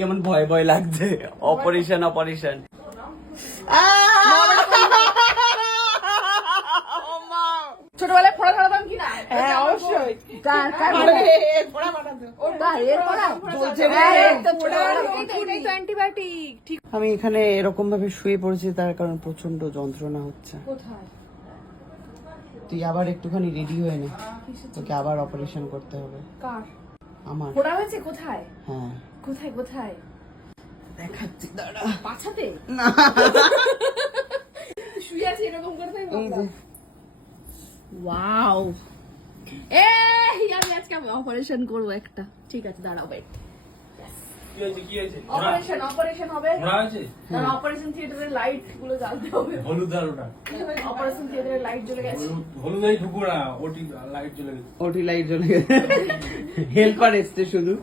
কেমন ভয় ভয় লাগছে। অপারেশন অপারেশন ছোটবেলায় ফোড়া খাওয়াতাম কিনা? হ্যাঁ অবশ্যই। আমি এখানে এরকম ভাবে শুয়ে পড়েছি তার কারণ প্রচন্ড যন্ত্রণা হচ্ছে। তুই আবার একটুখানি রেডি হয়ে নে, তোকে আবার অপারেশন করতে হবে। কার? আমার। ফোড়া হয়েছে কোথায়? হ্যাঁ কোথায় কোথায়? দেখাচ্ছি দাঁড়া। পাছাতে? না শুয়ে আছি এরকম করতে। এই যে ওয়াও, আমি আজকে অপারেশন করবো একটা। ঠিক আছে দাঁড়াও, ওয়েট। অপারেশন অপারেশন হবে। অপারেশন থিয়েটারের লাইট গুলো জ্বালতে হবে। হলুদ আর ওটা অপারেশন থিয়েটারের লাইট জ্বলে গেছে। হলুদ এই ঢুকুরা ওটি লাইট জ্বলে গেছে। ওটি লাইট জ্বলে গেছে। হেল্পার এসছে শুধু।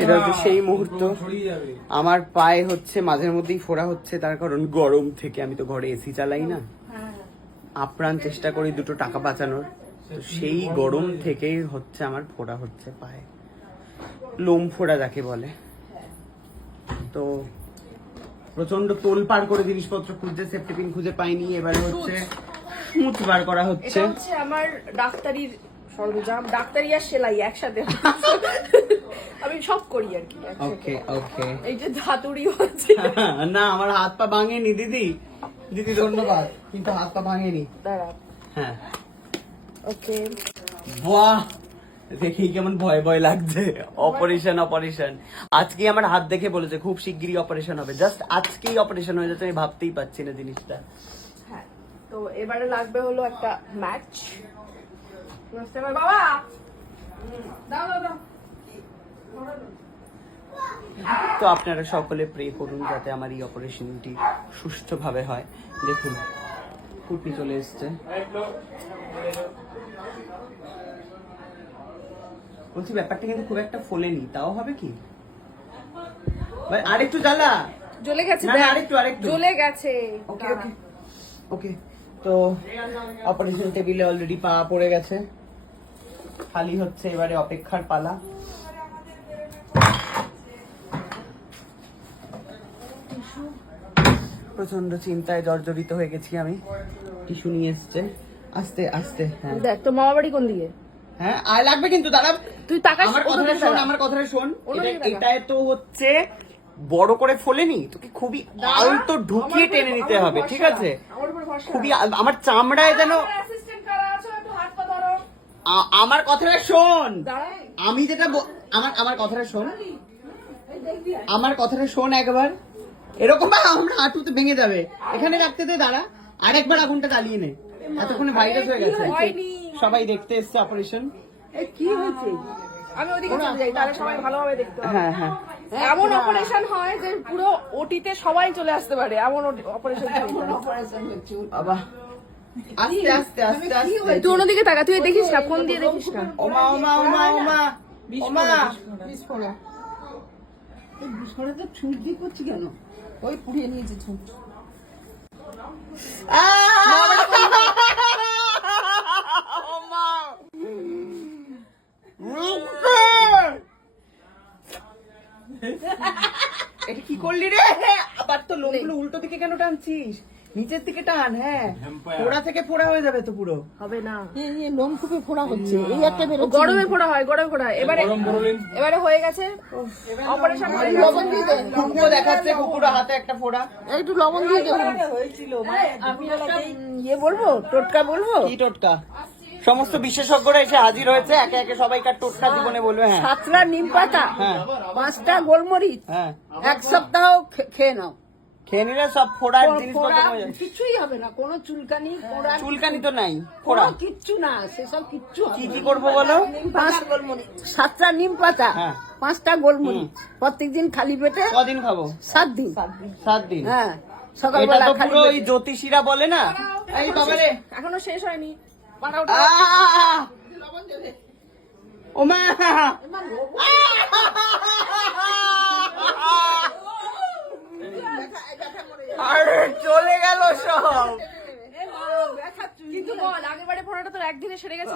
এটা হচ্ছে সেই মুহূর্ত। আমার পায়ে হচ্ছে মাঝের মধ্যেই ফোড়া হচ্ছে, তার কারণ গরম থেকে। আমি তো ঘরে এসি চালাই না, আপ্রাণ চেষ্টা করি দুটো টাকা বাঁচানোর। তো সেই গরম থেকেই হচ্ছে আমার ফোড়া হচ্ছে পায়ে, লোম ফোড়া যাকে বলে। তো প্রচন্ড তোল পার করে জিনিসপত্র খুঁজছে, সেফটি পিন খুঁজে পাইনি। এবারে হচ্ছে সুচ বার করা হচ্ছে। এটা হচ্ছে আমার ডাক্তারির সরঞ্জাম, ডাক্তারি আর সেলাই একসাথে। আমি সব করি আর কি। ওকে ওকে। এই যে ধাতুরি হচ্ছে। না আমার হাত পা ভাঙেনি দিদি, দিদি ধন্যবাদ, কিন্তু হাত পা ভাঙেনি। দাঁড়া। হ্যাঁ ওকে। বাহ, দেখেই কেমন ভয় ভয় লাগছে। অপারেশন অপারেশন আজকে আমার হাত দেখে বলেছে খুব শিগগিরই অপারেশন হবে। জাস্ট আজকেই অপারেশন হয়ে যাচ্ছে, আমি ভাবতেই পারছি না জিনিসটা। হ্যাঁ, তো এবারে লাগবে হলো একটা ম্যাচ। বাবা দাও দাও দাও। তো আপনারা সকলে প্রে করুন যাতে আমার এই অপারেশনটি সুস্থভাবে হয়। দেখুন কুটনি চলে এসছে। বলছি ব্যাপারটা কিন্তু খুব একটা ফোলেনি, তাও হবে কি? আরেকটু জ্বালা জ্বলে গেছে। না, আরেকটু আরেকটু জ্বলে গেছে। ওকে ওকে ওকে। তো অপারেশন টেবিলে অলরেডি পা পড়ে গেছে, খালি হচ্ছে এবারে অপেক্ষার পালা। প্রচন্ড চিন্তায় জর্জরিত হয়ে গেছি আমি। টিস্যু নিয়ে এসছে। আস্তে আস্তে। হ্যাঁ দেখ তো মামা বাড়ি কোন দিকে? হ্যাঁ আর লাগবে কিন্তু দাদা। তুই তাকাস। আমার কথাটা শোন, আমার কথাটা শোন। এটায় তো হচ্ছে বড় করে ফোলেনি, তোকে খুবই আলতো ঢুকিয়ে টেনে নিতে হবে, ঠিক আছে? খুবই আমার চামড়ায় যেন। আমার কথাটা শোন, আমি যেটা আমার কথাটা শোন, আমার কথাটা শোন একবার। এরকম আমরা হাঁটুতে ভেঙে যাবে, এখানে রাখতে দে। দাঁড়া, আরেকবার আগুনটা জ্বালিয়ে নে। এতক্ষণে ভাইরাস হয়ে গেছে, সবাই দেখতে এসছে অপারেশন। কি হয়েছে? আমি ওদিকে চলে যাই, তাহলে সবাই ভালোভাবে দেখতে পাবে। হ্যাঁ হ্যাঁ, এমন অপারেশন হয় যে পুরো ওটিতে সবাই চলে আসতে পারে, এমন অপারেশন। বাবা আস্তে আস্তে আস্তে আস্তে। তুই অন্যদিকে তাকা, তুই দেখিস না, ফোন দিয়ে দেখিস না। ওমা ওমা ওমা ওমা ওমা। বিস্ফোরণ। এই বিস্ফোরণে ছুঁচ দিয়ে করছি কেন? ওই পুড়িয়ে নিয়েছে ছুঁচ। এটা কি করলি রে? আবার তো লোমগুলো উল্টো দিকে কেন টানছিস? নিচের দিকে টান। হ্যাঁ, ফোড়া থেকে ফোড়া হয়ে যাবে তো পুরো। হবে না, এই লোম খুবই ফোড়া হচ্ছে। এই একটা বেরোচ্ছে। গরমে ফোড়া হয়, গরমে ফোড়া। এবারে হয়ে গেছে অপারেশন। লবণ দিয়ে দে। কুকুরও দেখাচ্ছে, কুকুরের হাতে একটা ফোড়া। একটু লবণ দিয়ে দে। হয়েছিল মানে আমি একটা ইয়ে বলবো, টোটকা বলবো। কি টোটকা? সমস্ত বিশেষজ্ঞরা এসে হাজির হয়েছে, একে একে সবাইকার টোটকা জীবনে বলবে। হ্যাঁ, 7টা নিম পাতা, হ্যাঁ 5টা গোলমরিচ, হ্যাঁ 1 সপ্তাহ খেয়ে নাও। খেয়ে নিলে সব ফোড়ার জিনিসপত্র কমে যাবে। কিছুই হবে না, কোনো চুলকানি পোড়া চুলকানি তো নাই, ফোড়া কিচ্ছু না, সেসব কিচ্ছু হবে কি না। কি করবো বলো? 7টা নিম পাতা, হ্যাঁ। 5টা গোলমরিচ, প্রত্যেকদিন খালি পেটে কদিন খাবো? 7 দিন। 7 দিন। হ্যাঁ, এটা সকালবেলা তো খালি পুরো ওই পেটে। জ্যোতিষীরা বলে না। এই বাবারে, এখনো শেষ হয়নি। ওমা আরে চলে গেল সব। কিন্তু বল, আগেরবারে ফোড়াটা তো একদিনে সেরে গেছে।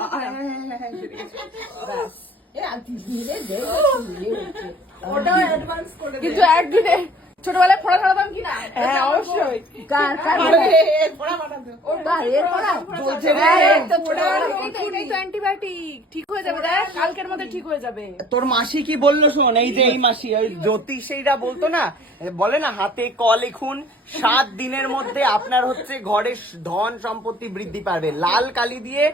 ওটা অ্যাডভান্স করে কিন্তু একদিনে ছোটবেলায় ফোড়া ছাড়াতাম কি না? হ্যাঁ অবশ্যই। কার কার এর পড়া চলছে রে। এই তো অ্যান্টিবায়োটিক ঠিক হয়ে যাবে, দেখ কালকের মধ্যে ঠিক হয়ে যাবে। তোর মাসি কি বললো শোন, এই যে এই মাসি ওই জ্যোতিষীরা বলতো না, বলে না হাতে ক লিখুন 7 দিনের মধ্যে আপনার হচ্ছে ঘরে ধন সম্পত্তি বৃদ্ধি পাবে, লাল কালি দিয়ে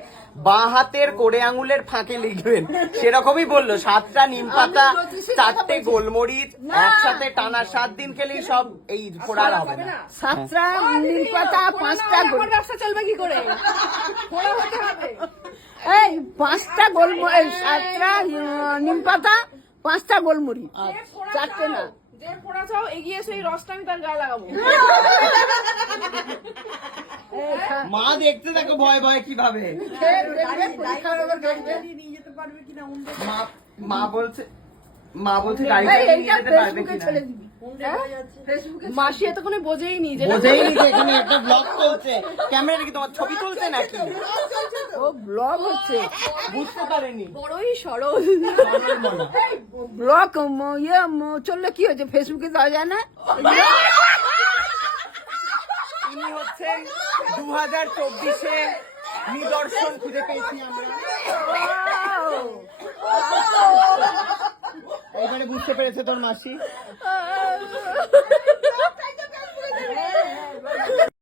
বাঁ হাতের কোড়ে আঙুলের ফাঁকে লিখবেন। সেরকমই বললো, 7টা নিম পাতা 4টে গোলমরিচ একসাথে টানা 7 দিন খেলেই সব এই ফোড়ার হবে না। 7টা নিম পাতা 5টা আমার ব্যবসা চলবে কি করে? ফোড়া হতে হবে। এই 5টা গোলমরিচ 7টা নিম পাতা 5টা গোলমরিচ যে ফোড়া 4টে না চাও, যে ফোড়া চাও এগিয়ে সেই রসটা আমি তার গায়ে লাগাবো। মা দেখতে থাকো ভয় ভয় কিভাবে। মা বলছে গাড়িতে নিয়ে যেতে পারবে কিনা। মাসি এতক্ষণে বোঝেইনি যে বোঝেই নি যে এখানে একটা ব্লগ চলছে, ক্যামেরা কি তোমার ছবি তুলছে নাকি? ও ব্লগ হচ্ছে বুঝতে পারেনি। বড়ই সরল। ব্লগ চললে কি হয়েছে, ফেসবুকে দেওয়া যায় না? ইনি হচ্ছেন 2024-এ নিদর্শন খুঁজে পেয়েছি আমরা। এইবারে বুঝতে পেরেছে তোর মাসি।